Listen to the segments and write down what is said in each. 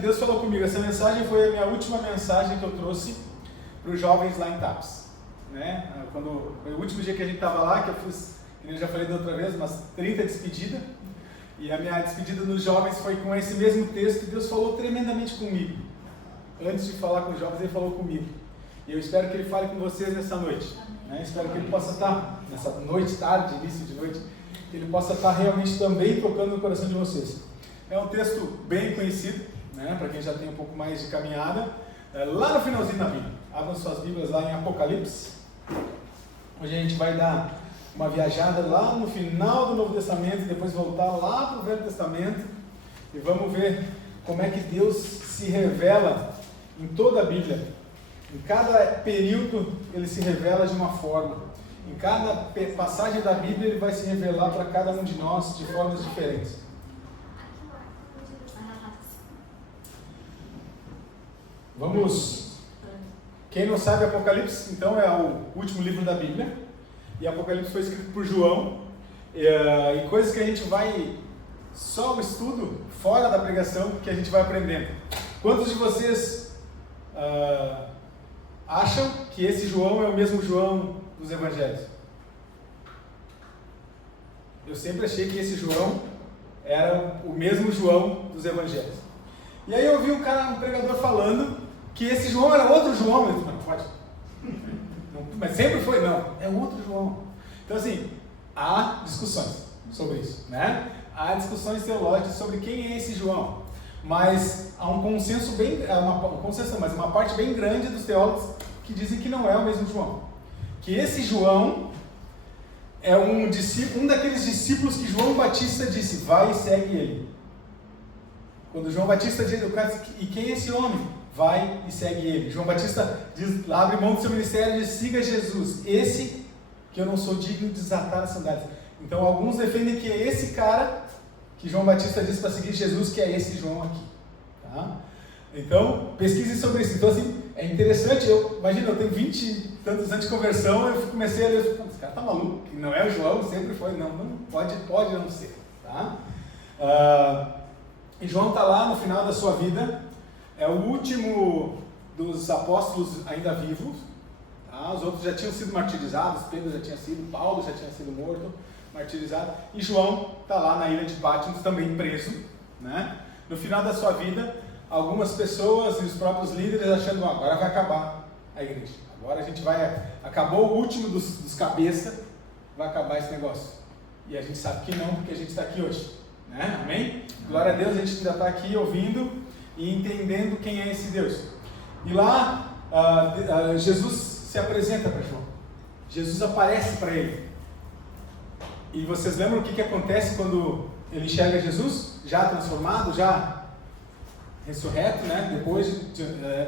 Deus falou comigo, essa mensagem foi a minha última mensagem que eu trouxe para os jovens lá em TAPS, né? Foi o último dia que a gente estava lá, que eu fiz, como eu já falei da outra vez, umas 30 despedidas, e a minha despedida nos jovens foi com esse mesmo texto, e Deus falou tremendamente comigo. Antes de falar com os jovens, Ele falou comigo, e eu espero que Ele fale com vocês nessa noite, né? Espero que Ele possa estar, nessa noite, tarde, início de noite, que Ele possa estar realmente também tocando no coração de vocês. É um texto bem conhecido, né, para quem já tem um pouco mais de caminhada, lá no finalzinho da Bíblia. Abram suas Bíblias lá em Apocalipse. Hoje a gente vai dar uma viajada lá no final do Novo Testamento, e depois voltar lá para o Velho Testamento, e vamos ver como é que Deus se revela em toda a Bíblia. Em cada período Ele se revela de uma forma. Em cada passagem da Bíblia Ele vai se revelar para cada um de nós de formas diferentes. Vamos, quem não sabe, Apocalipse, então, é o último livro da Bíblia, e Apocalipse foi escrito por João, e coisas que a gente vai, só o estudo, fora da pregação, que a gente vai aprendendo. Quantos de vocês acham que esse João é o mesmo João dos Evangelhos? Eu sempre achei que esse João era o mesmo João dos Evangelhos. E aí eu ouvi um pregador falando que esse João era outro João. Eu disse, não pode. Mas sempre foi, não, é outro João. Então assim, há discussões sobre isso, né? Há discussões teológicas sobre quem é esse João. Mas há um consenso mas uma parte bem grande dos teólogos que dizem que não é o mesmo João. Que esse João é um daqueles discípulos que João Batista disse, vai e segue ele. Quando João Batista diz, e quem é esse homem? Vai e segue ele. João Batista diz, abre mão do seu ministério e diz, siga Jesus. Esse que eu não sou digno de desatar as sandálias. Então alguns defendem que é esse cara que João Batista disse para seguir Jesus, que é esse João aqui. Tá? Então, pesquise sobre isso. Então assim, é interessante, imagina, eu tenho 20 e tantos anos de conversão, eu comecei a ler, esse cara tá maluco, que não é o João, sempre foi, não pode não ser. Tá? E João está lá no final da sua vida, é o último dos apóstolos ainda vivos, tá? Os outros já tinham sido martirizados, Pedro já tinha sido, Paulo já tinha sido morto, martirizado, e João está lá na ilha de Patmos também preso, né? No final da sua vida, algumas pessoas e os próprios líderes achando, agora vai acabar a igreja, agora a gente acabou o último dos cabeças, vai acabar esse negócio, e a gente sabe que não, porque a gente está aqui hoje, né? Amém? Glória a Deus, a gente ainda está aqui ouvindo e entendendo quem é esse Deus. E lá, Jesus se apresenta para João. Jesus aparece para ele. E vocês lembram o que acontece quando ele enxerga Jesus? Já transformado, já ressurreto, né? Depois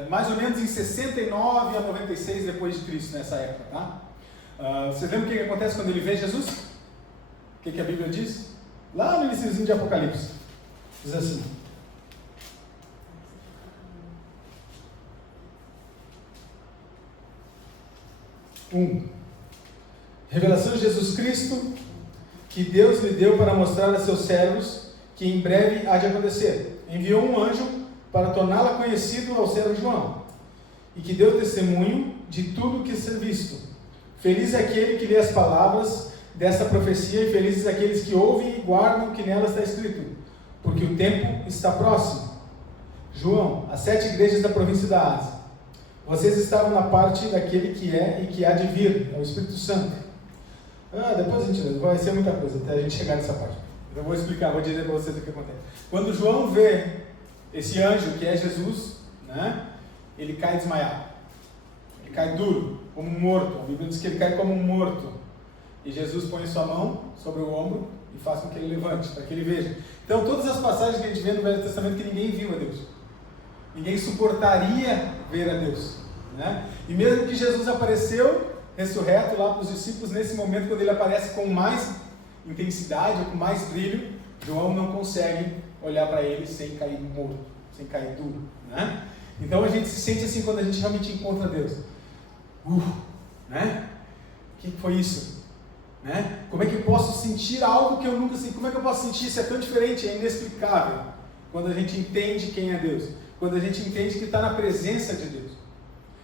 mais ou menos em 69 a 96 depois de Cristo, nessa época, tá? Vocês lembram o que acontece quando ele vê Jesus? O que a Bíblia diz? Lá no iníciozinho de Apocalipse. Diz assim. Revelação de Jesus Cristo, que Deus lhe deu para mostrar a seus servos que em breve há de acontecer. Enviou um anjo para torná-la conhecido ao servo João, e que deu testemunho de tudo o que ser visto. Feliz é aquele que lê as palavras dessa profecia, e felizes aqueles que ouvem e guardam o que nela está escrito, porque o tempo está próximo. João, as 7 igrejas da província da Ásia. Vocês estavam na parte daquele que é e que há de vir, é o Espírito Santo. Depois a gente vai ser muita coisa até a gente chegar nessa parte. Eu vou explicar, vou dizer para vocês o que acontece. Quando João vê esse anjo que é Jesus, né, ele cai desmaiado. Ele cai duro, como um morto. A Bíblia diz que ele cai como um morto. E Jesus põe sua mão sobre o ombro e faz com que ele levante, para que ele veja. Então, todas as passagens que a gente vê no Velho Testamento que ninguém viu a Deus. Ninguém suportaria ver a Deus, né? E mesmo que Jesus apareceu, ressurreto, lá para os discípulos, nesse momento, quando ele aparece com mais intensidade, ou com mais brilho, João não consegue olhar para ele sem cair morto, sem cair duro, né? Então, a gente se sente assim quando a gente realmente encontra Deus. Né? O que foi isso? Né? Como é que eu posso sentir algo que eu nunca senti? Como é que eu posso sentir? Isso é tão diferente, é inexplicável quando a gente entende quem é Deus. quando a gente entende que está na presença de Deus.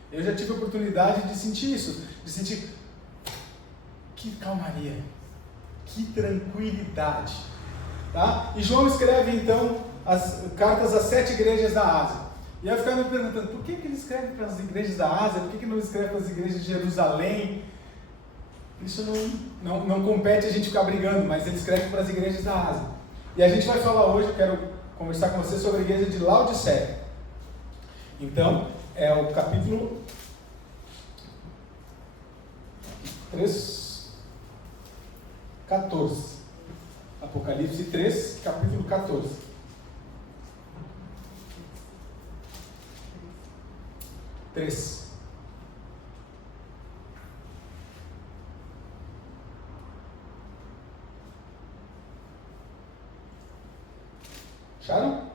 Eu já tive a oportunidade de sentir isso, de sentir que calmaria, que tranquilidade. Tá? E João escreve então as cartas às 7 igrejas da Ásia. E eu ficava me perguntando, por que ele escreve para as igrejas da Ásia? Por que não escreve para as igrejas de Jerusalém? Isso não compete a gente ficar brigando, mas ele escreve para as igrejas da Ásia. E a gente vai falar hoje, eu quero conversar com você sobre a igreja de Laodiceia. Então, é o capítulo 14. Apocalipse 3, capítulo 14. Acharam?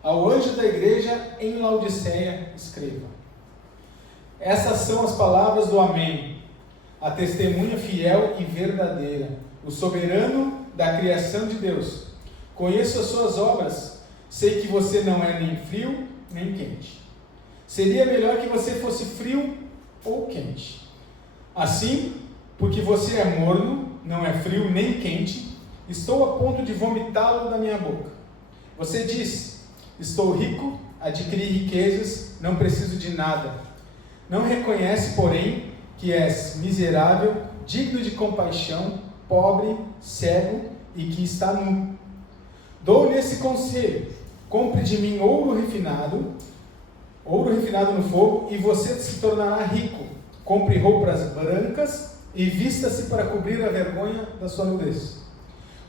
Ao anjo da igreja em Laodiceia, escreva: essas são as palavras do Amém, a testemunha fiel e verdadeira, o soberano da criação de Deus. Conheço as suas obras, sei que você não é nem frio nem quente. Seria melhor que você fosse frio ou quente. Assim, porque você é morno, não é frio nem quente, estou a ponto de vomitá-lo da minha boca. Você diz: estou rico, adquiri riquezas, não preciso de nada. Não reconhece, porém, que és miserável, digno de compaixão, pobre, cego e que está nu. Dou nesse conselho: compre de mim ouro refinado no fogo, e você se tornará rico. Compre roupas brancas e vista-se para cobrir a vergonha da sua nudez.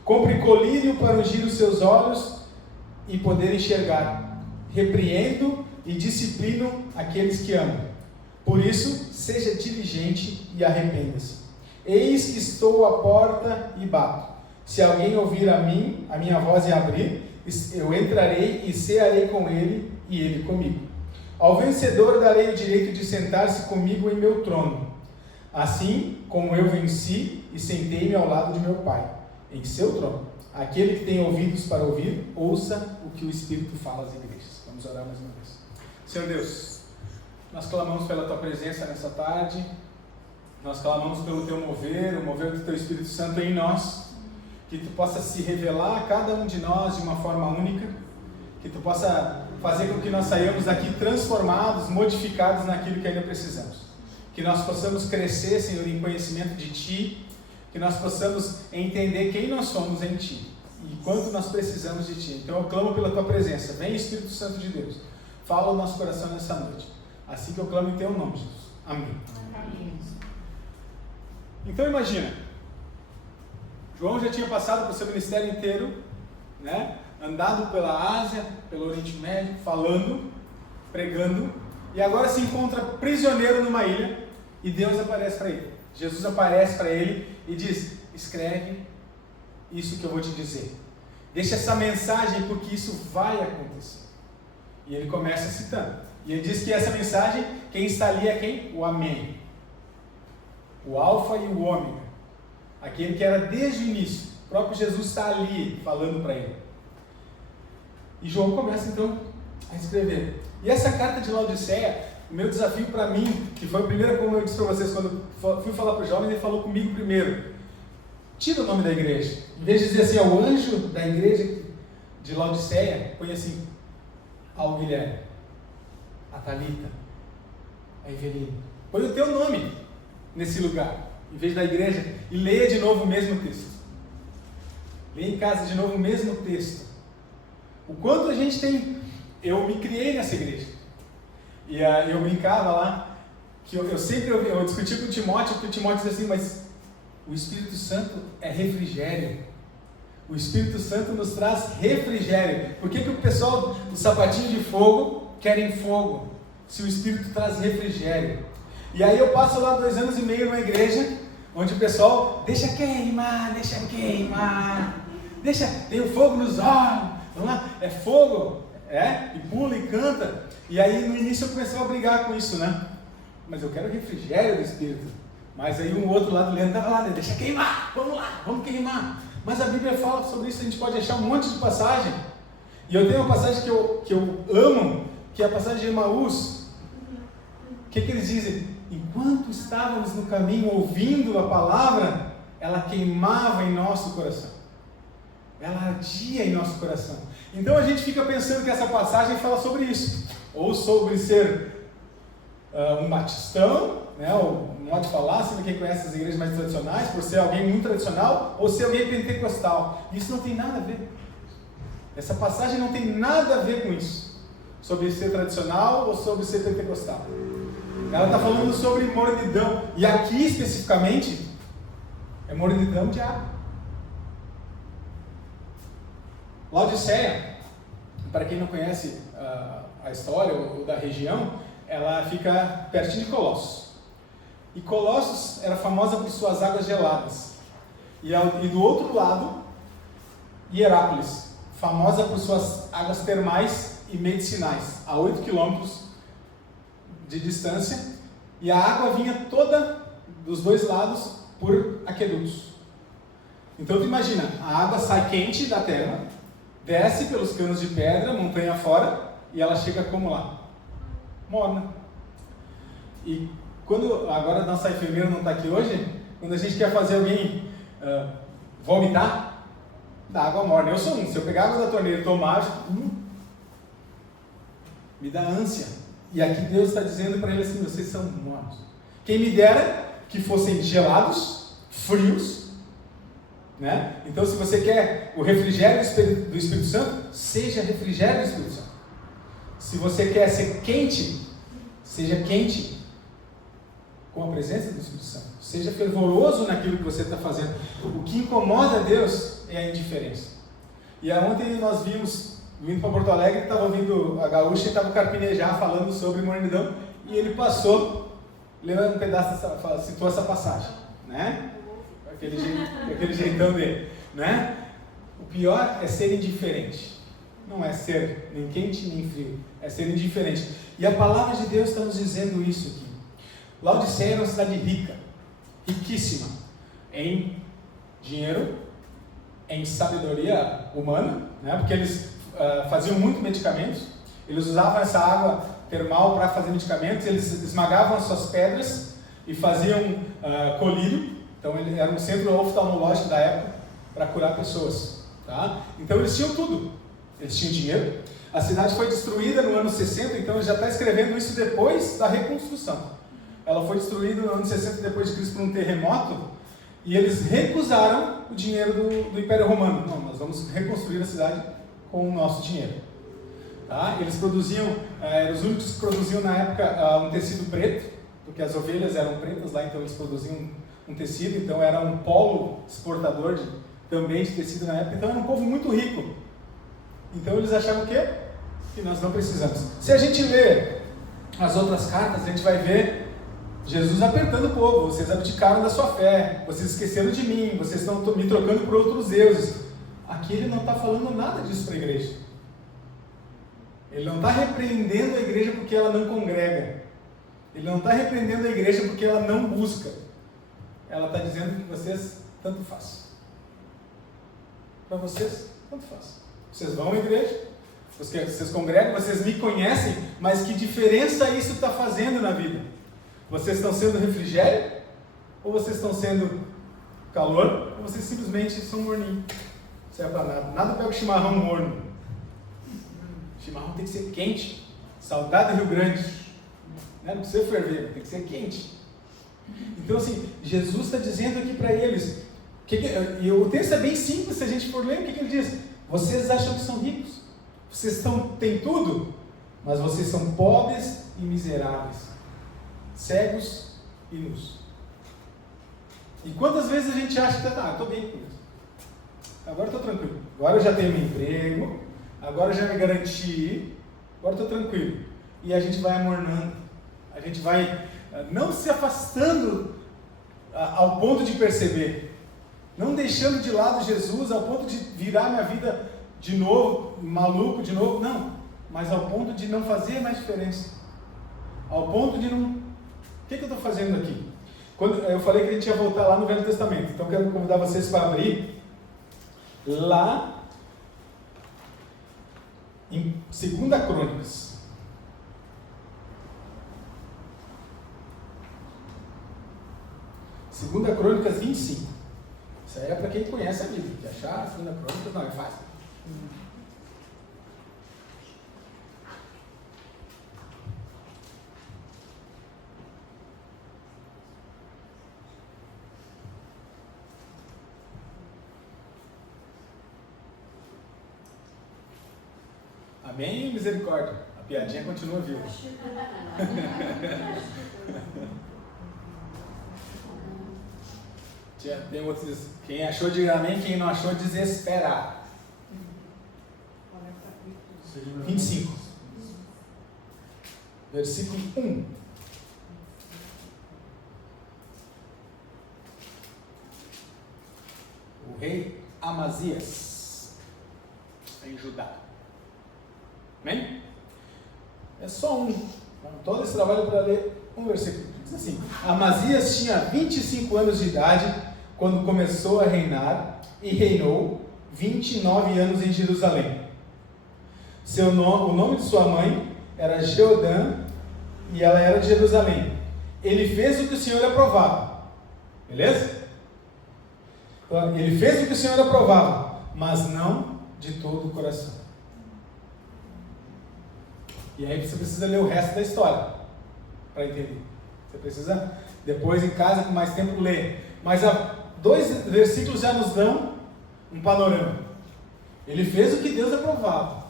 Compre colírio para ungir os seus olhos e poder enxergar. Repreendo e disciplino aqueles que amam. Por isso, seja diligente e arrependa-se. Eis que estou à porta e bato. Se alguém ouvir a minha voz e abrir, eu entrarei e cearei com ele e ele comigo. Ao vencedor darei o direito de sentar-se comigo em meu trono, assim como eu venci e sentei-me ao lado de meu Pai, em seu trono. Aquele que tem ouvidos para ouvir, ouça o que o Espírito fala às igrejas. Vamos orar mais uma vez. Senhor Deus, nós clamamos pela Tua presença nessa tarde, nós clamamos pelo Teu mover, o mover do Teu Espírito Santo em nós, que Tu possa se revelar a cada um de nós de uma forma única, que Tu possa fazer com que nós saiamos daqui transformados, modificados naquilo que ainda precisamos. Que nós possamos crescer, Senhor, em conhecimento de Ti, que nós possamos entender quem nós somos em Ti e quanto nós precisamos de Ti. Então eu clamo pela Tua presença. Vem, Espírito Santo de Deus, fala o nosso coração nessa noite. Assim que eu clamo em Teu nome, Jesus. Amém. Amém. Então imagina, João já tinha passado pelo seu ministério inteiro, né? Andado pela Ásia, pelo Oriente Médio, falando, pregando, e agora se encontra prisioneiro numa ilha, e Deus aparece para ele. Jesus aparece para ele e diz: escreve isso que eu vou te dizer. Deixa essa mensagem, porque isso vai acontecer. E ele começa citando. E ele diz que essa mensagem, quem está ali é quem? O Amém. O Alfa e o Ômega. Aquele que era desde o início. O próprio Jesus está ali falando para ele. E João começa então a escrever. E essa carta de Laodiceia, o meu desafio para mim, que foi o primeiro, como eu disse para vocês, quando fui falar para o jovem, ele falou comigo primeiro: tira o nome da igreja. Em vez de dizer assim, o anjo da igreja de Laodiceia, põe assim: ao Guilherme, a Thalita, a Evelina. Põe o teu nome nesse lugar, em vez da igreja, e leia de novo o mesmo texto. Leia em casa de novo o mesmo texto. O quanto a gente tem... Eu me criei nessa igreja. E eu brincava lá, que eu discutia com o Timóteo, porque o Timóteo dizia assim: mas o Espírito Santo é refrigério. O Espírito Santo nos traz refrigério. Por que o pessoal do sapatinho de fogo querem fogo, se o Espírito traz refrigério? E aí eu passo lá 2 anos e meio numa igreja, onde o pessoal deixa queimar, tem o fogo nos olhos, vamos lá, é fogo, e pula e canta. E aí no início eu comecei a brigar com isso, né? Mas eu quero refrigério do Espírito. Mas aí um outro lado, Leandro estava lá, deixa queimar, vamos lá, vamos queimar. Mas a Bíblia fala sobre isso, a gente pode achar um monte de passagem. E eu tenho uma passagem que eu amo, que é a passagem de Emaús. O que eles dizem? Enquanto estávamos no caminho ouvindo a palavra, ela queimava em nosso coração. Ela ardia em nosso coração. Então a gente fica pensando que essa passagem fala sobre isso. Ou sobre ser um batistão, né? Ou um modo de falar, sabe quem conhece as igrejas mais tradicionais, por ser alguém muito tradicional, ou ser alguém pentecostal. Isso não tem nada a ver. Essa passagem não tem nada a ver com isso. Sobre ser tradicional ou sobre ser pentecostal. Ela está falando sobre mornidão. E aqui especificamente, é mornidão de água. Laodiceia, para quem não conhece a história ou da região, ela fica pertinho de Colossos. E Colossos era famosa por suas águas geladas. E do outro lado, Hierápolis, famosa por suas águas termais e medicinais, a 8 quilômetros de distância, e a água vinha toda dos dois lados por aquedutos. Então tu imagina, a água sai quente da terra, desce pelos canos de pedra, montanha fora, e ela chega como lá? Morna. E agora a nossa enfermeira não está aqui hoje, quando a gente quer fazer alguém vomitar, dá água morna. Eu sou se eu pegar água da torneira e tomar, me dá ânsia. E aqui Deus está dizendo para ele assim, vocês são mornos. Quem me dera que fossem gelados, frios, né? Então se você quer o refrigério do Espírito Santo, seja refrigério do Espírito Santo. Se você quer ser quente, seja quente com a presença do Espírito Santo. Seja fervoroso naquilo que você está fazendo. O que incomoda a Deus é a indiferença. E ontem nós vimos, vindo para Porto Alegre, estava ouvindo a Gaúcha e estava o Carpinejar falando sobre mornidão, e ele passou, leu um pedaço, citou essa passagem, né? Aquele jeitão dele, né? O pior é ser indiferente. Não é ser nem quente nem frio, é ser indiferente. E a palavra de Deus está nos dizendo isso aqui. Laodiceia era uma cidade rica, riquíssima, em dinheiro, em sabedoria humana, né? Porque eles faziam muito medicamentos, eles usavam essa água termal para fazer medicamentos, eles esmagavam as suas pedras e faziam colírio. Então ele era um centro oftalmológico da época para curar pessoas, tá? Então eles tinham tudo, eles tinham dinheiro. A cidade foi destruída no ano 60, então ele já está escrevendo isso depois da reconstrução. Ela foi destruída no ano 60 depois de Cristo por um terremoto, e eles recusaram o dinheiro do Império Romano. Não, nós vamos reconstruir a cidade com o nosso dinheiro. Tá? Eles produziam, eram os únicos que produziam na época um tecido preto, porque as ovelhas eram pretas lá, então eles produziam um tecido, então era um polo exportador também de tecido na época, então era um povo muito rico. Então eles achavam o quê? Que nós não precisamos. Se a gente ler as outras cartas, a gente vai ver Jesus apertando o povo. Vocês abdicaram da sua fé, vocês esqueceram de mim, vocês estão me trocando por outros deuses. Aqui ele não está falando nada disso para a igreja. Ele não está repreendendo a igreja porque ela não congrega. Ele não está repreendendo a igreja porque ela não busca. Ela está dizendo que vocês tanto faz. Para vocês, tanto faz. Vocês vão à igreja, vocês congregam, vocês me conhecem, mas que diferença isso está fazendo na vida? Vocês estão sendo refrigério? Ou vocês estão sendo calor? Ou vocês simplesmente são morninhos? Não serve para nada. Nada pega o chimarrão morno. O chimarrão tem que ser quente. Saudade do Rio Grande. Não precisa ferver, tem que ser quente. Então assim, Jesus está dizendo aqui para eles, e o texto é bem simples se a gente for ler, o que ele diz? Vocês acham que são ricos, vocês têm tudo, mas vocês são pobres e miseráveis, cegos e nus. E quantas vezes a gente acha que estou bem com isso, agora estou tranquilo, agora eu já tenho meu emprego, agora eu já me garanti, agora estou tranquilo, e a gente vai amornando, a gente vai não se afastando ao ponto de perceber, não deixando de lado Jesus ao ponto de virar minha vida de novo, maluco de novo, não, mas ao ponto de não fazer mais diferença, ao ponto de não... O que eu estou fazendo aqui? Quando eu falei que a gente ia voltar lá no Velho Testamento, então quero convidar vocês para abrir lá em 2 Crônicas. Segunda Crônicas 25. Isso aí é para quem conhece a Bíblia. Que achar a 2 Crônicas não é fácil. Amém e misericórdia. A piadinha continua viva. Tem outros, quem achou diz amém, quem não achou desespera. 25. Versículo 1. O rei Amazias em Judá. Amém? É só um. Todo esse trabalho para ler um versículo. Diz assim: Amazias tinha 25 anos de idade quando começou a reinar e reinou 29 anos em Jerusalém. O nome de sua mãe era Jeodã e ela era de Jerusalém. Ele fez o que o Senhor aprovava. Beleza? Ele fez o que o Senhor aprovava, mas não de todo o coração. E aí você precisa ler o resto da história para entender. Você precisa, depois em casa, com mais tempo, ler. Mas 2 versículos já nos dão um panorama. Ele fez o que Deus aprovava,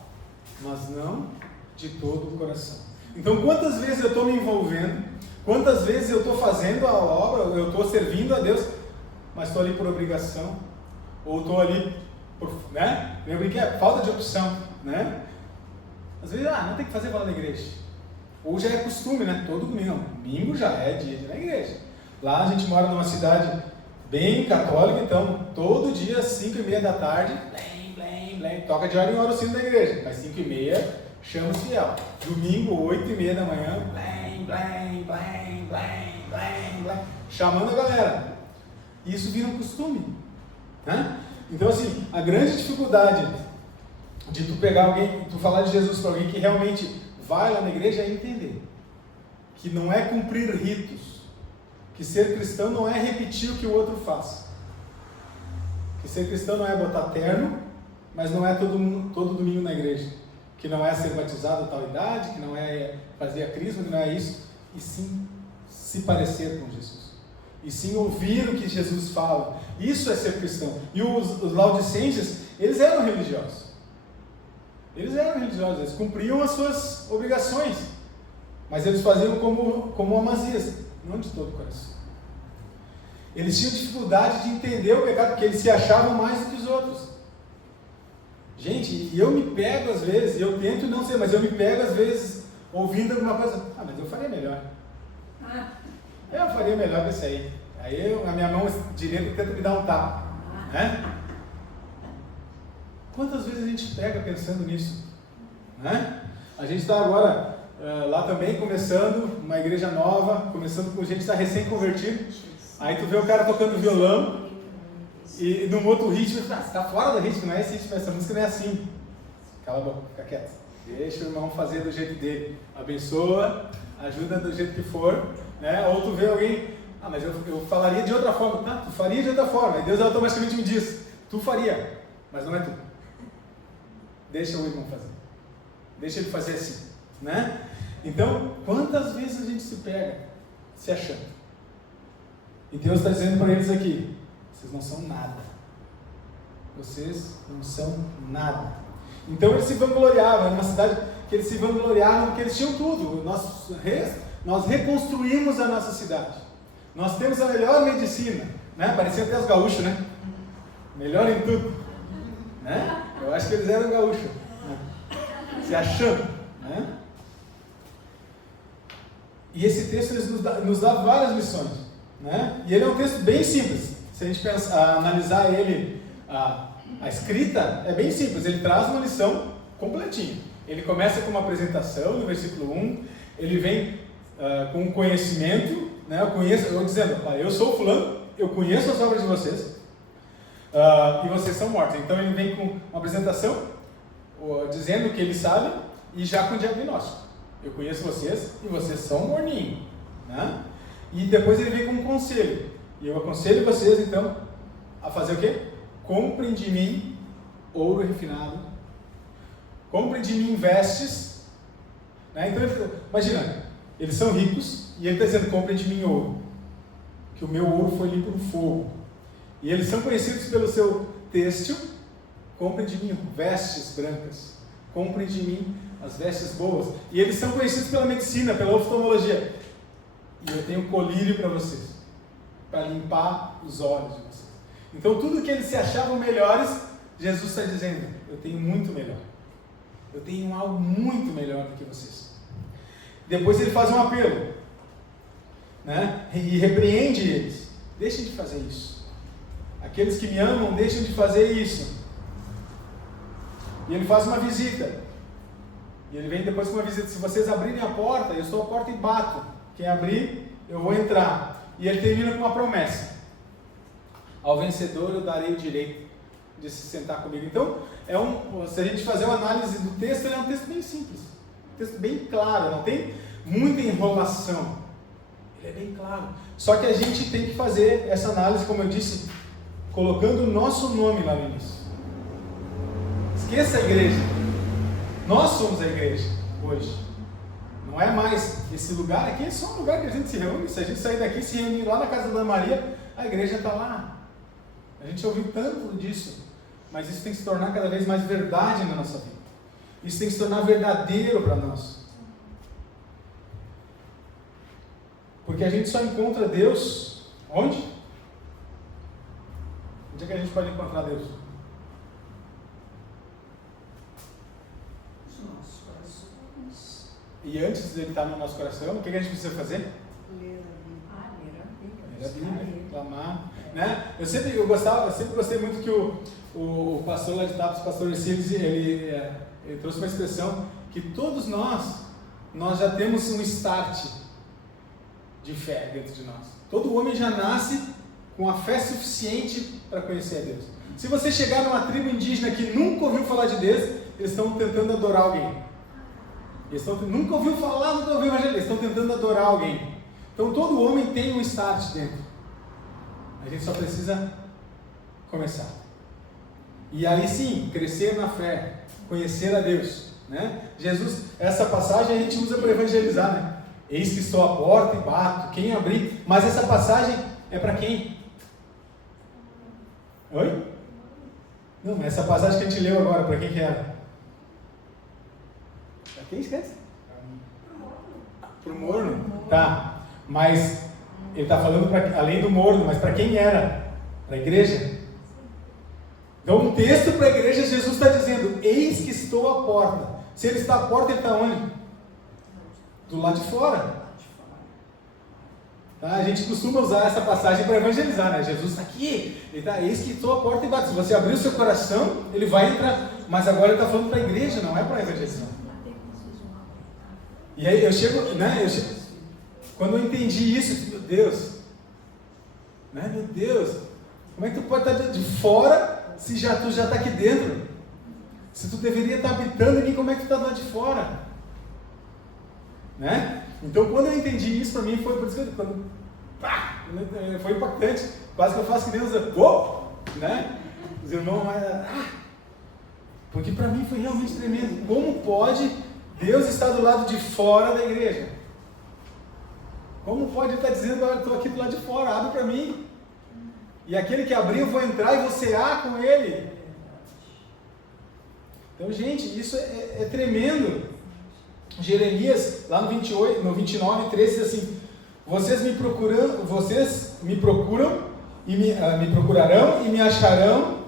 mas não de todo o coração. Então, quantas vezes eu estou me envolvendo, quantas vezes eu estou fazendo a obra, eu estou servindo a Deus, mas estou ali por obrigação, ou estou ali por, né? Eu brinquei, é falta de opção, né? Às vezes, não tem que fazer, vou lá na igreja. Ou já é costume, né? Todo domingo. Domingo já é dia de ir na igreja. Lá a gente mora numa cidade bem católica, então todo dia às 5h30 da tarde, toca de hora em hora o sino da igreja. Às 5h30 chama o fiel. Domingo, 8h30 da manhã, chamando a galera. Isso vira um costume, né? Então assim, a grande dificuldade de tu pegar alguém, tu falar de Jesus para alguém que realmente vai lá na igreja é entender que não é cumprir ritos, que ser cristão não é repetir o que o outro faz, que ser cristão não é botar terno, mas não é todo domingo na igreja, que não é ser batizado a tal idade, que não é fazer a crisma, que não é isso, e sim se parecer com Jesus, e sim ouvir o que Jesus fala. Isso é ser cristão. E os laodicenses, eles eram religiosos. Eles cumpriam as suas obrigações, mas eles faziam como Amazias, não de todo o coração. Eles tinham dificuldade de entender o pecado, porque eles se achavam mais do que os outros. Gente, e eu me pego às vezes, eu tento não ser, mas eu me pego às vezes ouvindo alguma coisa, mas eu faria melhor. Eu faria melhor que isso aí. Aí a minha mão direita tenta me dar um tapa, né? Quantas vezes a gente pega pensando nisso, né? A gente está agora lá também começando uma igreja nova, começando com gente que está recém-convertido. Aí tu vê o cara tocando violão e num outro ritmo, você está fora do ritmo, não é esse ritmo, essa música não é assim. Cala a boca, fica quieto. Deixa o irmão fazer do jeito dele. Abençoa, ajuda do jeito que for, né? Ou tu vê alguém, mas eu falaria de outra forma. Tá, tu faria de outra forma. E Deus automaticamente me diz, tu faria, mas não é tu. Deixa o irmão fazer. Deixa ele fazer assim, né? Então, quantas vezes a gente se pega se achando? E Deus está dizendo para eles aqui, vocês não são nada. Vocês não são nada. Então eles se vangloriavam, era uma cidade que eles se vangloriavam porque eles tinham tudo. Nós reconstruímos a nossa cidade. Nós temos a melhor medicina, né? Parecia até os gaúchos, né? Melhor em tudo, né? Eu acho que eles eram gaúchos, né? Se achando, né? E esse texto nos dá várias lições, né? E ele é um texto bem simples. Se a gente analisar ele, a escrita é bem simples. Ele traz uma lição completinha. Ele começa com uma apresentação no versículo 1. Ele vem com um conhecimento, né? Eu dizendo, eu sou fulano, eu conheço as obras de vocês, e vocês são mortos. Então ele vem com uma apresentação, dizendo que ele sabe e já com diagnóstico. Eu conheço vocês e vocês são morninhos, né? E depois ele vem com um conselho. E eu aconselho vocês, então, a fazer o quê? Comprem de mim ouro refinado. Comprem de mim vestes. Né? Então, imagina, eles são ricos e ele está dizendo, comprem de mim ouro. Que o meu ouro foi limpo no fogo. E eles são conhecidos pelo seu têxtil. Comprem de mim vestes brancas. Comprem de mim as vestes boas. E eles são conhecidos pela medicina, pela oftalmologia. E eu tenho colírio para vocês, para limpar os olhos de vocês. Então tudo que eles se achavam melhores, Jesus está dizendo, eu tenho muito melhor. Eu tenho algo muito melhor do que vocês. Depois ele faz um apelo, né? E repreende eles. Deixem de fazer isso. Aqueles que me amam, deixem de fazer isso. E ele faz uma visita. E ele vem depois com uma visita. Se vocês abrirem a porta, eu estou à porta e bato. Quem abrir, eu vou entrar. E ele termina com uma promessa. Ao vencedor eu darei o direito de se sentar comigo. Então, se a gente fazer uma análise do texto, ele é um texto bem simples. Um texto bem claro, não tem muita enrolação. Ele é bem claro. Só que a gente tem que fazer essa análise, como eu disse, colocando o nosso nome lá no início. Esqueça a igreja. Nós somos a igreja hoje. Não é mais esse lugar aqui, é só um lugar que a gente se reúne. Se a gente sair daqui e se reunir lá na casa da Ana Maria, a igreja está lá. A gente ouviu tanto disso, mas isso tem que se tornar cada vez mais verdade na nossa vida. Isso tem que se tornar verdadeiro para nós. Porque a gente só encontra Deus onde? Onde é que a gente pode encontrar Deus? E antes dele estar no nosso coração, o que a gente precisa fazer? Ler a Bíblia, clamar. Né? Eu sempre gostei muito que o pastor lá de Tapos, o pastor Ercílio, ele trouxe uma expressão que todos nós já temos um start de fé dentro de nós. Todo homem já nasce com a fé suficiente para conhecer a Deus. Se você chegar numa tribo indígena que nunca ouviu falar de Deus, eles estão tentando adorar alguém. Nunca ouviu falar, nunca ouviu evangelho, eles estão tentando adorar alguém. Então todo homem tem um start dentro. A gente só precisa começar. E aí sim, crescer na fé, conhecer a Deus. Né? Jesus, essa passagem a gente usa para evangelizar, né? Eis que estou à porta e bato, quem abrir. Mas essa passagem é para quem? Oi? Não, essa passagem que a gente leu agora, para quem que era? Para quem esquece? Para o morno. Tá, mas ele está falando além do morno, mas para quem era? Para a igreja. Então um texto para a igreja, Jesus está dizendo, eis que estou à porta. Se ele está à porta, ele está onde? Do lado de fora. Tá? A gente costuma usar essa passagem para evangelizar, né? Jesus está aqui, ele está, eis que estou à porta e bato. Se você abrir o seu coração, ele vai entrar. Mas agora ele está falando para a igreja, não é para evangelizar. E aí eu chego, né? Quando eu entendi isso, meu Deus, né? Meu Deus, como é que tu pode estar de fora se tu já está aqui dentro? Se tu deveria estar habitando em mim, como é que tu está lá de fora? Né? Então quando eu entendi isso, para mim foi por isso que foi impactante. Quase que eu faço que Deus, né? Os irmãos, porque para mim foi realmente tremendo. Como pode Deus estar do lado de fora da igreja? Como pode estar dizendo, olha, estou aqui do lado de fora, abre para mim. E aquele que abrir, eu vou entrar e vou cear com ele. Então, gente, isso é tremendo. Jeremias, lá no 28, no 29, 13, diz assim: vocês me procuram e me procurarão e me acharão,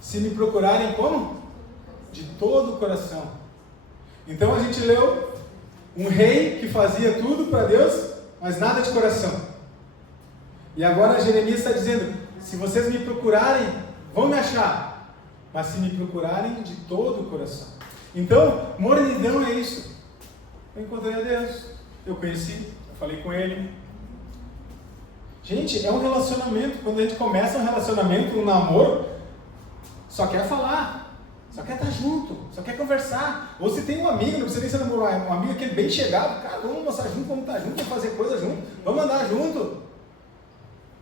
se me procurarem como? De todo o coração. Então a gente leu um rei que fazia tudo para Deus, mas nada de coração. E agora Jeremias está dizendo: se vocês me procurarem, vão me achar, mas se me procurarem de todo o coração. Então, mornidão é isso. Eu encontrei a Deus, eu conheci, eu falei com Ele. Gente, é um relacionamento. Quando a gente começa um relacionamento, um namoro, só quer falar. Só quer estar junto, só quer conversar. Ou se tem um amigo, não precisa nem ser namorado, um amigo aquele bem chegado, cara, vamos almoçar junto, vamos estar junto, vamos fazer coisa junto, vamos andar junto.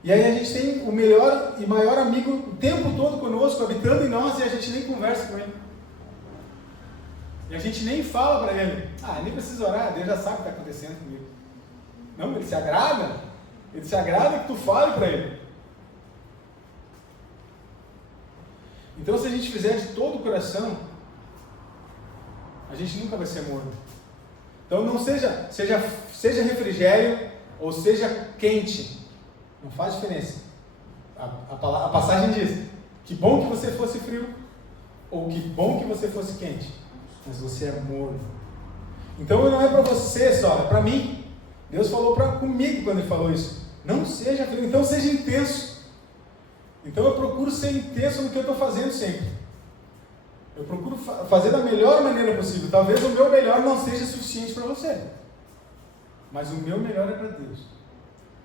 E aí a gente tem o melhor e maior amigo o tempo todo conosco, habitando em nós, e a gente nem conversa com ele. E a gente nem fala para ele, nem precisa orar, Deus já sabe o que está acontecendo comigo. Não, ele se agrada que tu fale para ele. Então, se a gente fizer de todo o coração, a gente nunca vai ser morno. Então, não seja refrigério ou seja quente. Não faz diferença. A passagem diz: que bom que você fosse frio, ou que bom que você fosse quente, mas você é morno. Então, não é para você só, é para mim. Deus falou comigo quando Ele falou isso. Não seja frio, então seja intenso. Então eu procuro ser intenso no que eu estou fazendo sempre. Eu procuro fazer da melhor maneira possível. Talvez o meu melhor não seja suficiente para você, mas o meu melhor é para Deus.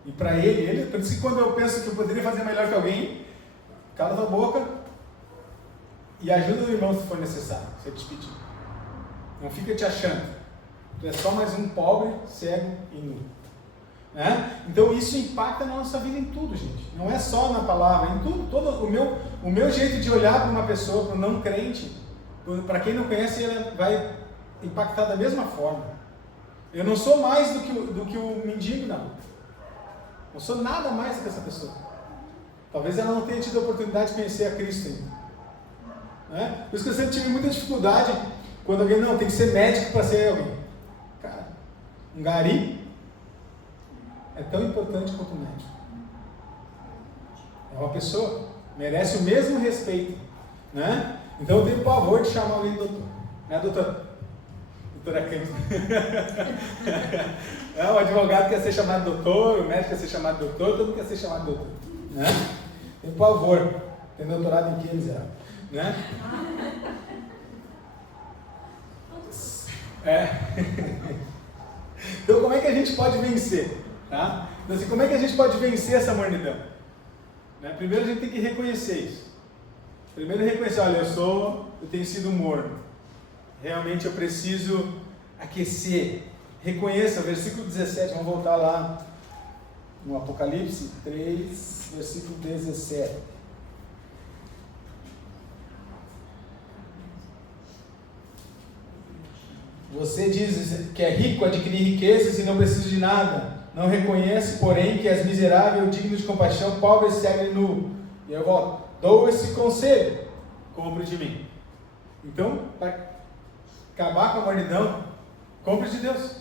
E para Ele, por isso que quando eu penso que eu poderia fazer melhor que alguém, cala tua boca e ajuda o irmão se for necessário, se ele te pedir. Não fica te achando. Tu é só mais um pobre, cego e nu. Então isso impacta na nossa vida em tudo, gente. Não é só na palavra, em tudo. Todo o meu jeito de olhar para uma pessoa, para um não crente, para quem não conhece, ela vai impactar da mesma forma. Eu não sou mais do que o mendigo, não. Não sou nada mais do que essa pessoa. Talvez ela não tenha tido a oportunidade de conhecer a Cristo ainda. Por isso que eu sempre tive muita dificuldade quando alguém, não, tem que ser médico para ser alguém. Cara, um gari é tão importante quanto o médico. É uma pessoa, merece o mesmo respeito, Então eu tenho pavor de chamar alguém de doutor. Doutora? Doutora Cândido. O advogado quer ser chamado de doutor, o médico quer ser chamado de doutor, todo mundo quer ser chamado de doutor. Tenho pavor. Tem doutorado em quê, miserável? Então como é que a gente pode vencer? Então, assim, como é que a gente pode vencer essa mornidão? Primeiro a gente tem que reconhecer isso. Primeiro reconhecer, olha, eu tenho sido morno. Realmente eu preciso aquecer. Reconheça, versículo 17, vamos voltar lá no Apocalipse 3, versículo 17. Você diz que é rico, adquirir riquezas e não precisa de nada. Não reconhece, porém, que és miserável, digno de compaixão, pobre, cego e nu. E eu volto. Dou esse conselho. Compre de mim. Então, para acabar com a mornidão, compre de Deus.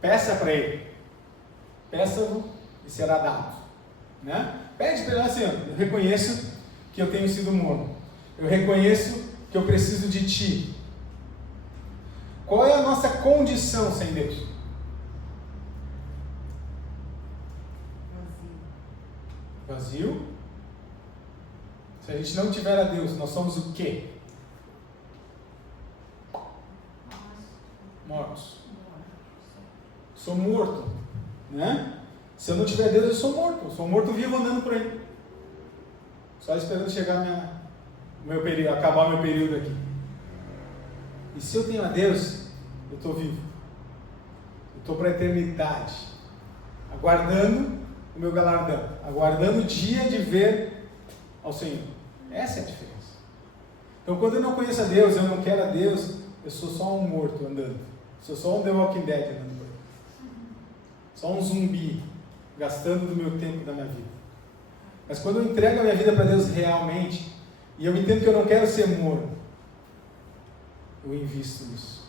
Peça para Ele. Peça-o e será dado. Pede para Ele assim, eu reconheço que eu tenho sido morno. Eu reconheço que eu preciso de Ti. Qual é a nossa condição sem Deus? Vazio. Se a gente não tiver a Deus, nós somos o quê? Mortos. Sou morto, Se eu não tiver Deus, eu sou morto. Eu sou morto vivo andando por aí, só esperando chegar acabar meu período aqui. E se eu tenho a Deus, eu estou vivo. Eu estou para a eternidade, aguardando o meu galardão, aguardando o dia de ver ao Senhor. Essa é a diferença. Então, quando eu não conheço a Deus, eu não quero a Deus, eu sou só um morto andando. Sou só um The Walking Dead andando por aí. Só um zumbi, gastando do meu tempo e da minha vida. Mas quando eu entrego a minha vida para Deus realmente, e eu entendo que eu não quero ser morto, eu invisto nisso.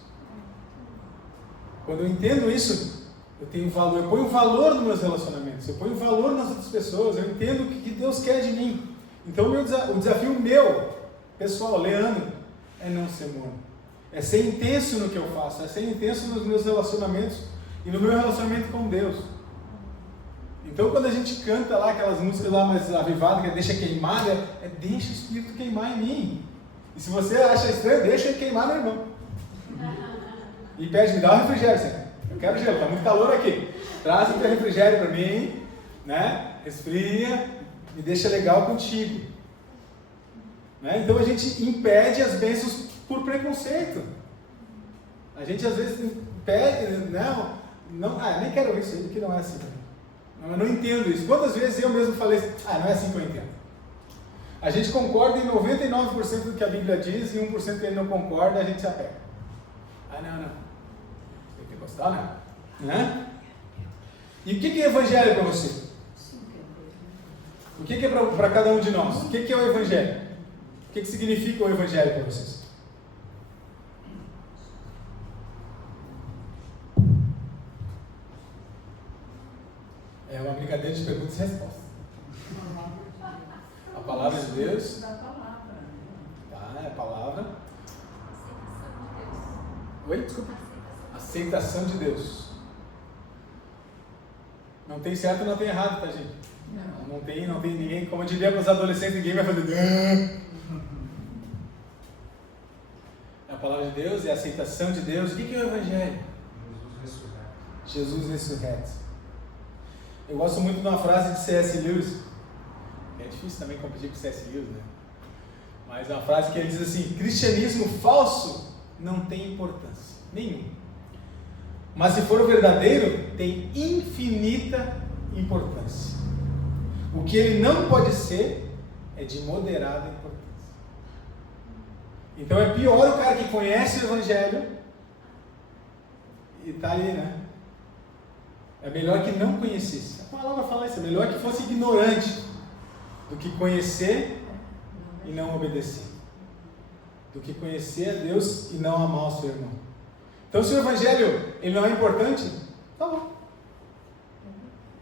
Quando eu entendo isso, eu tenho valor, eu ponho valor nos meus relacionamentos, eu ponho valor nas outras pessoas, eu entendo o que Deus quer de mim. Então o desafio meu, pessoal, Leandro, é não ser morno. É ser intenso no que eu faço, é ser intenso nos meus relacionamentos e no meu relacionamento com Deus. Então quando a gente canta lá aquelas músicas lá mais avivadas, que é deixa queimar, deixa o Espírito queimar em mim. E se você acha estranho, deixa ele queimar no irmão. E pede, me dá um refrigério, Senhor. Eu quero gelo, está muito calor aqui. Traz um refrigério para mim, Resfria, me deixa legal contigo. Né? Então a gente impede as bênçãos por preconceito. A gente às vezes impede, não, nem quero isso aí, porque não é assim. Eu não entendo isso. Quantas vezes eu mesmo falei assim, não é assim que eu entendo. A gente concorda em 99% do que a Bíblia diz e 1% que ele não concorda, a gente se apega. Não. Tem que gostar, né? E o que é evangelho para você? O que é para cada um de nós? O que é o evangelho? O que significa o evangelho para vocês? É uma brincadeira de perguntas e respostas. A palavra de Deus. Tá, é a palavra. Oi, desculpa. Aceitação de Deus. Não tem certo e não tem errado, tá, gente? Não tem ninguém, como eu diria para os adolescentes, ninguém vai fazer. É a palavra de Deus, é a aceitação de Deus. O que é o evangelho? Jesus ressurreto. Eu gosto muito de uma frase de C.S. Lewis. É difícil também competir com C.S. Lewis, né? Mas é uma frase que ele diz assim: cristianismo falso não tem importância nenhuma. Mas se for o verdadeiro, tem infinita importância. O que ele não pode ser é de moderada importância. Então é pior o cara que conhece o evangelho e está ali, né? É melhor que não conhecesse. A palavra fala isso, é melhor que fosse ignorante do que conhecer e não obedecer. Do que conhecer a Deus e não amar o seu irmão. Então, se o evangelho ele não é importante, tá bom.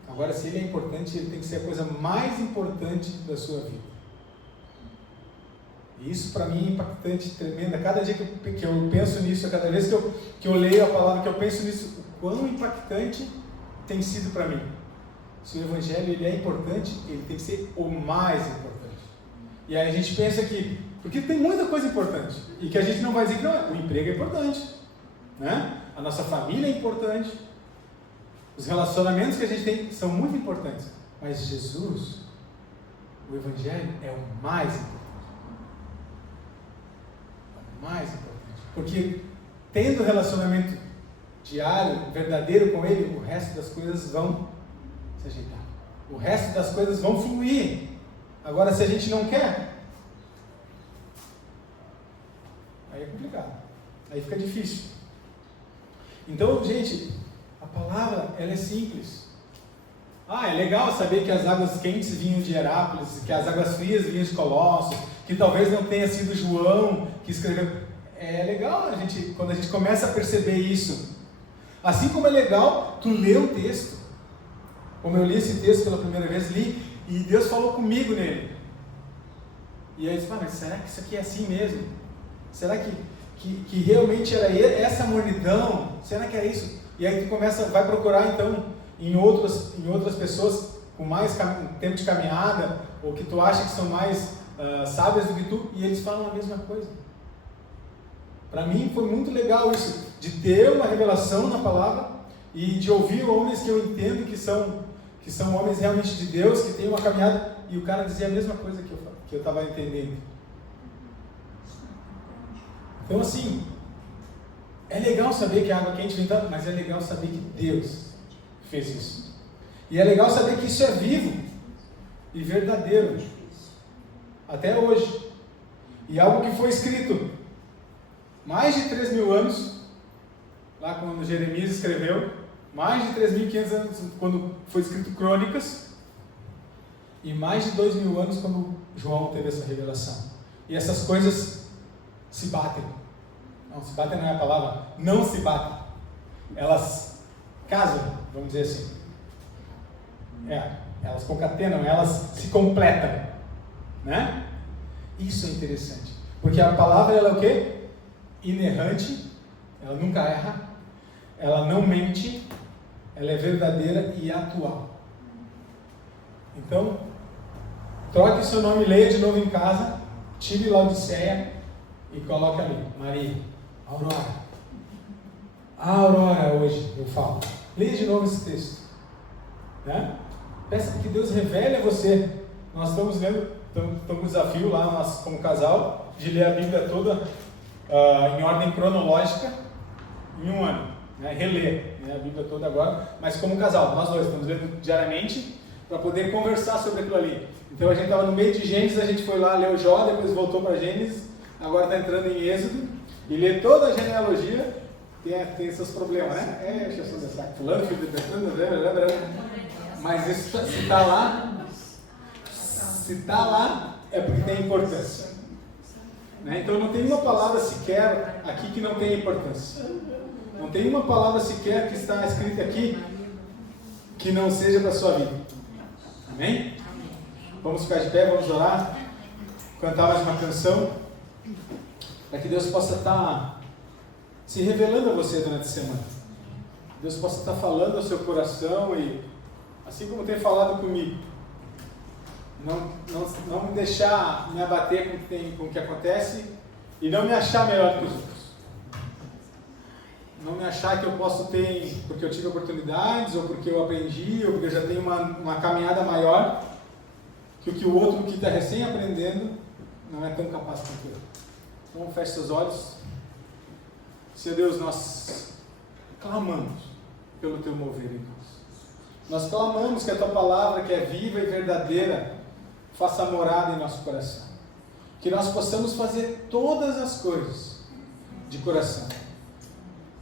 Agora, se ele é importante, ele tem que ser a coisa mais importante da sua vida. E isso para mim é impactante, tremendo. Cada dia que eu penso nisso, cada vez que eu leio a palavra, que eu penso nisso, o quão impactante tem sido para mim. Se o evangelho ele é importante, ele tem que ser o mais importante. E aí a gente pensa que, porque tem muita coisa importante, e que a gente não vai dizer que não, o emprego é importante, né? A nossa família é importante, os relacionamentos que a gente tem são muito importantes, mas Jesus, o evangelho é o mais importante. É o mais importante. Porque tendo relacionamento diário, verdadeiro com ele, o resto das coisas vão se ajeitar. O resto das coisas vão fluir. Agora, se a gente não quer, aí é complicado. Aí fica difícil. Então, gente, a palavra, ela é simples. É legal saber que as águas quentes vinham de Herápolis, que as águas frias vinham de Colossos, que talvez não tenha sido João que escreveu. É legal quando a gente começa a perceber isso. Assim como é legal tu ler o texto, como eu li esse texto pela primeira vez, li, e Deus falou comigo nele. E aí eu disse, mas será que isso aqui é assim mesmo? Será que realmente era essa mornidão? Será que é isso? E aí tu vai procurar então em outras pessoas com mais tempo de caminhada, ou que tu acha que são mais sábias do que tu, e eles falam a mesma coisa. Para mim foi muito legal isso, de ter uma revelação na palavra e de ouvir homens que eu entendo que são homens realmente de Deus, que têm uma caminhada, e o cara dizia a mesma coisa que eu estava entendendo. Então assim, é legal saber que a água quente vem da, mas é legal saber que Deus fez isso. E é legal saber que isso é vivo e verdadeiro, até hoje. E algo que foi escrito mais de 3.000 anos, lá quando Jeremias escreveu, mais de 3.500 anos quando foi escrito Crônicas, e mais de 2.000 anos quando João teve essa revelação. E essas coisas se batem. Não, se batem não é a palavra, não se batem. Elas casam, vamos dizer assim. Elas concatenam, elas se completam, né? Isso é interessante, porque a palavra ela é o quê? Inerrante, ela nunca erra, ela não mente, ela é verdadeira e atual. Então, troque seu nome, leia de novo em casa, tire Laodiceia e coloque ali, Maria, Aurora hoje eu falo. Leia de novo esse texto, né? Peça que Deus revele a você. Nós estamos lendo estamos com o desafio lá, nós como casal, de ler a Bíblia toda em ordem cronológica em um ano, né? Reler, né, a Bíblia toda agora, mas como casal, nós dois estamos lendo diariamente para poder conversar sobre aquilo ali. Então a gente estava no meio de Gênesis, a gente foi lá ler o Jó, depois voltou para Gênesis, agora está entrando em Êxodo e lê toda a genealogia. Tem esses problemas, né? Exceção de saco, fulano, filho de Betânia, mas isso, se está lá, é porque tem importância. Né? Então não tem uma palavra sequer aqui que não tenha importância. Não tem uma palavra sequer que está escrita aqui que não seja para a sua vida. Amém? Vamos ficar de pé, vamos orar, cantar mais uma canção, para que Deus possa estar se revelando a você durante a semana. Deus possa estar falando ao seu coração e, assim como tem falado comigo, não me deixar me abater com o que acontece e não me achar melhor que os outros. Não me achar que eu posso ter, porque eu tive oportunidades, ou porque eu aprendi, ou porque eu já tenho uma caminhada maior, que o que o outro que está recém aprendendo não é tão capaz quanto eu. Então feche seus olhos. Senhor Deus, nós clamamos pelo Teu mover em nós. Nós clamamos que a Tua palavra, que é viva e verdadeira, faça morada em nosso coração. Que nós possamos fazer todas as coisas de coração.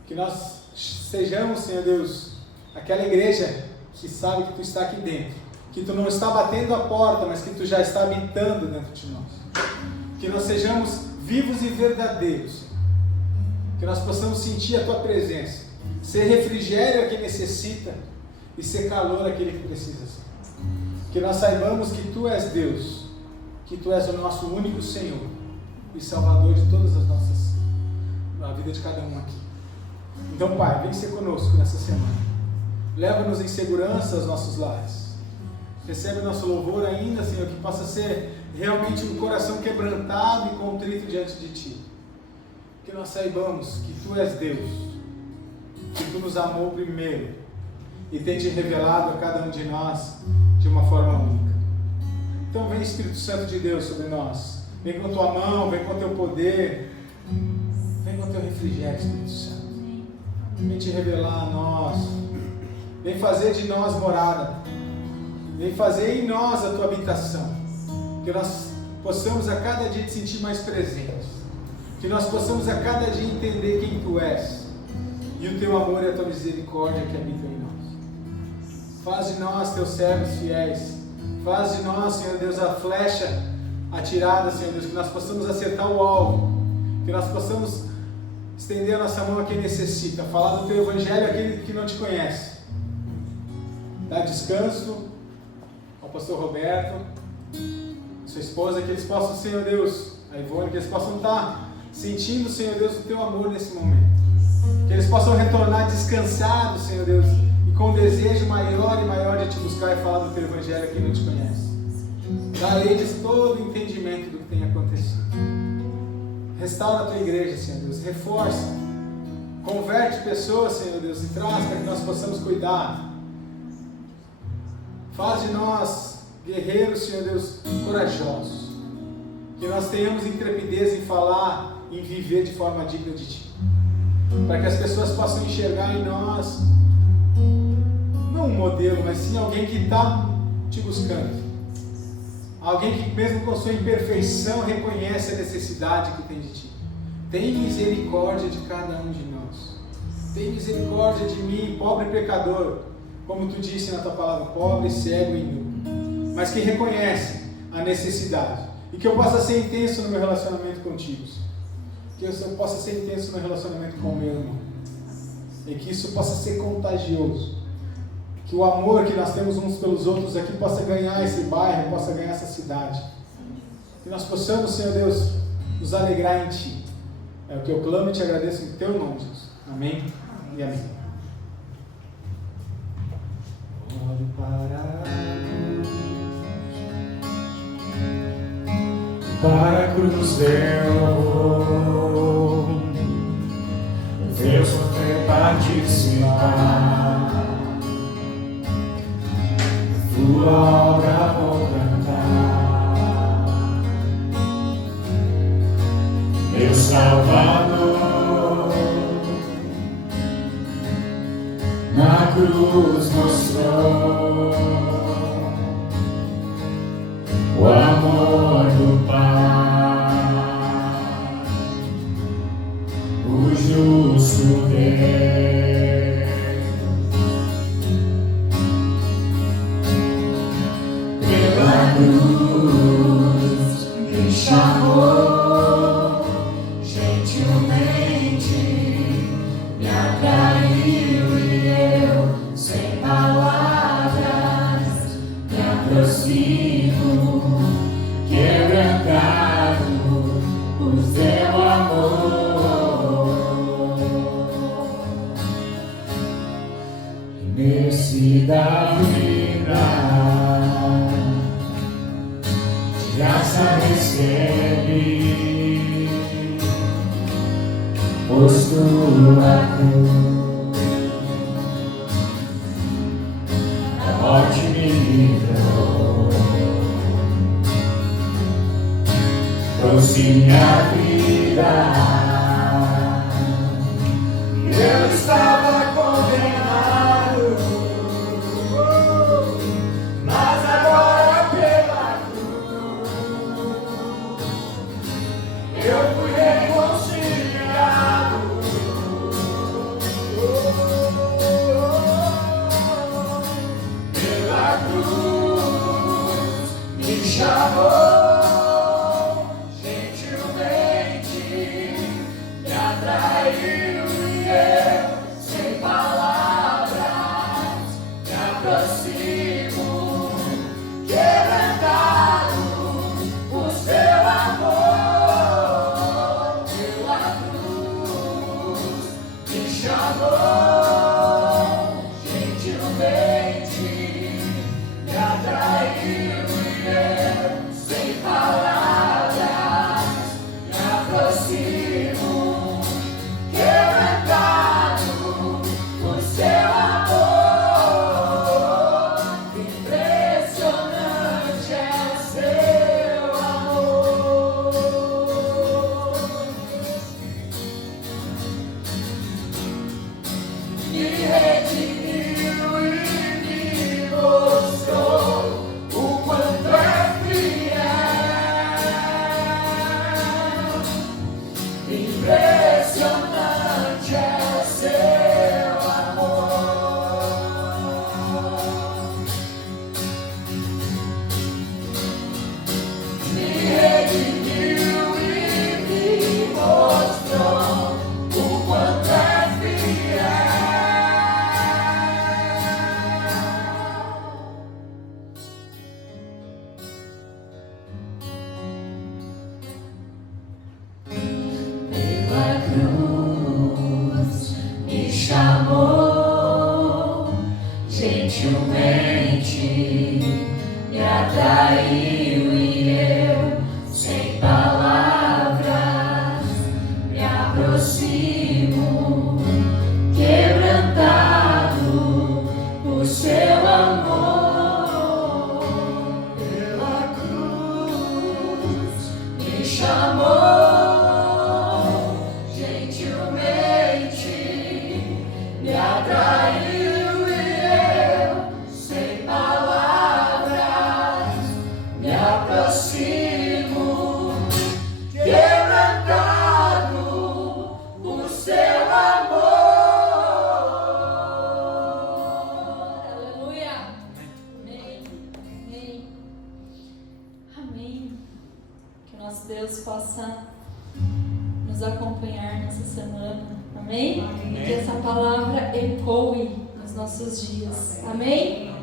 Que nós sejamos, Senhor Deus, aquela igreja que sabe que Tu está aqui dentro. Que Tu não está batendo a porta, mas que Tu já está habitando dentro de nós. Que nós sejamos vivos e verdadeiros. Que nós possamos sentir a Tua presença, ser refrigério a quem necessita e ser calor a aquele que precisa ser. Que nós saibamos que Tu és Deus, que Tu és o nosso único Senhor e Salvador de todas as nossas, a vida de cada um aqui. Então, Pai, vem ser conosco nessa semana. Leva-nos em segurança aos nossos lares. Recebe o nosso louvor ainda, Senhor, que possa ser realmente um coração quebrantado e contrito diante de Ti. Que nós saibamos que Tu és Deus, que Tu nos amou primeiro e tem Te revelado a cada um de nós de uma forma única. Então vem Espírito Santo de Deus sobre nós. Vem com Tua mão, vem com Teu poder, vem com Teu refrigério, Espírito Santo. Vem Te revelar a nós, vem fazer de nós morada, vem fazer em nós a Tua habitação. Que nós possamos a cada dia Te sentir mais presentes. Que nós possamos a cada dia entender quem Tu és e o Teu amor e a Tua misericórdia que habitam em nós. Faz de nós Teus servos fiéis. Faz de nós, Senhor Deus, a flecha atirada, Senhor Deus, que nós possamos acertar o alvo, que nós possamos estender a nossa mão a quem necessita, falar do Teu Evangelho àquele que não Te conhece. Dá descanso ao pastor Roberto, sua esposa, que eles possam, Senhor Deus, a Ivone, que eles possam estar sentindo, Senhor Deus, o Teu amor nesse momento. Que eles possam retornar descansados, Senhor Deus, e com desejo maior e maior de Te buscar e falar do Teu Evangelho a quem não Te conhece. Dá a eles todo o entendimento do que tem acontecido. Restaura a Tua igreja, Senhor Deus, reforça, converte pessoas, Senhor Deus, e traz para que nós possamos cuidar. Faz de nós guerreiros, Senhor Deus, corajosos, que nós tenhamos intrepidez em falar, em viver de forma digna de Ti, para que as pessoas possam enxergar em nós, não um modelo, mas sim alguém que está Te buscando, alguém que mesmo com sua imperfeição reconhece a necessidade que tem de Ti. Tem misericórdia de cada um de nós, tem misericórdia de mim, pobre pecador, como Tu disse na Tua palavra, pobre, cego e nu, mas que reconhece a necessidade, e que eu possa ser intenso no meu relacionamento contigo, que eu possa ser intenso no relacionamento com o meu irmão, e que isso possa ser contagioso, que o amor que nós temos uns pelos outros aqui possa ganhar esse bairro, possa ganhar essa cidade, que nós possamos, Senhor Deus, nos alegrar em Ti. É o que eu clamo e Te agradeço em Teu nome, Jesus. Amém e amém. Olhe para a cruz eu vou, Deus sofrer participar, Tua obra vou cantar, cruz mostrou o amor do Pai, o justo Deus. Pela cruz me chamou, gentilmente me atraiu e eu, sem palavras, me aproximo, quebrantado por seu amor. Imensidão e graça recebe, pois tua cruz a morte me livrou, trouxe minha vida. Eu estava condenado, mas agora pela cruz eu fui reconciliado. Pela cruz me chamou, gentilmente me atraiu e eu, sem palavras, me aproximo, quebrantado por seu amor. Pela cruz me chamou, gentilmente me atraiu e eu, sem palavras, me aproximo, quebrantado por seu amor. Impressionante é o seu amor. Me redimiu e me mostrou o quanto é fiel. Impressionante é o seu amor. Me redimiu e me mostrou o quanto é fiel. Pela cruz me chamou, gentilmente me atraiu e eu, sem palavras, me aproximo, quebrantado por seu amor. Pela cruz me chamou, gentilmente me atraiu e eu, sem palavras, me aproximo, quebrantado por seu amor. Aleluia. Amém. Amém. Amém. Que nosso Deus possa nos acompanhar nessa semana. Amém? E que essa palavra ecoe nos nossos dias. Amém?